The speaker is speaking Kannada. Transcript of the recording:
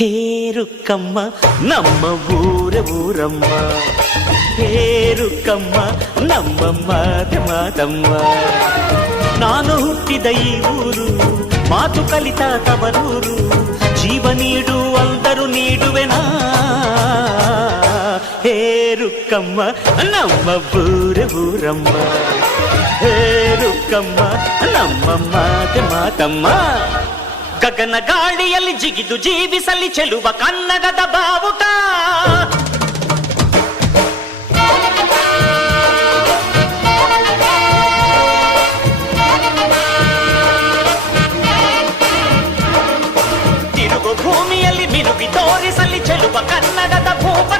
ಹೇರುಕ್ಕಮ್ಮ ನಮ್ಮ ಊರಮ್ಮ, ಹೇರುಕ್ಕಮ್ಮ ನಮ್ಮ ಮಾತಮ್ಮ. ನಾನು ಹುಟ್ಟಿದ ಈ ಊರು, ಮಾತು ಕಲಿತ ತವರೂರು, ಜೀವ ನೀಡು ಅಂದರು ನೀಡುವೆನಾ. ಹೇರುಕ್ಕಮ್ಮ ನಮ್ಮ ಊರಮ್ಮ, ಹೇರುಕ್ಕಮ್ಮ ನಮ್ಮ ಮಾತಮ್ಮ. ಗಗನ ಗಾಳಿಯಲ್ಲಿ ಜಿಗಿದು ಜೀವಿಸಲಿ ಚೆಲುವ ಕನ್ನಡದ ಬಾವುಟ. ತಿರುಗು ಭೂಮಿಯಲ್ಲಿ ಮಿನುಗಿ ತೋರಿಸಲಿ ಚೆಲುವ ಕನ್ನಡದ ಭೂಪಟ.